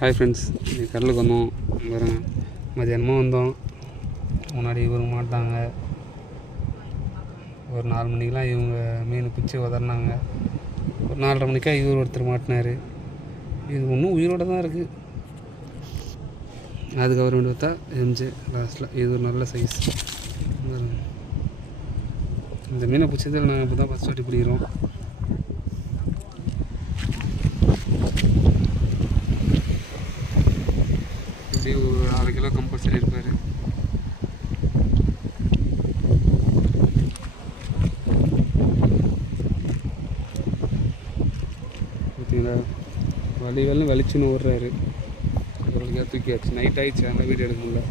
Hi friends, இன்றைக்கி கடலுக்கு வந்தோம். பாருங்க, மதியானமாக வந்தோம். முன்னாடி இவங்க மாட்டாங்க. ஒரு 4 மணிக்கெலாம் இவங்க மீன் பிடிச்சி உதறினாங்க. ஒரு 4:30 மணிக்கா இவர் ஒருத்தர் மாட்டினார். இது இன்னும் உயிரோடு தான் இருக்குது. அதுக்கு அவர் வேண்டி பார்த்தா எம்ஜே லாஸ்ட்டில். இது ஒரு நல்ல சைஸ். இந்த மீனை பிடிச்சதில் நாங்கள் இப்போ தான் ஃபஸ்ட் வாட்டி பிடிக்கிறோம். இப்படி ஒரு 1/2 கிலோ கம்பல்சரி இருப்பார். பார்த்தீங்களா, வலிச்சுன்னு ஓடுறாரு. ஒரு வழியாக தூக்கியாச்சு. நைட் ஆகிடுச்சு, அதனால் வீடியோ எடுக்க முடியல.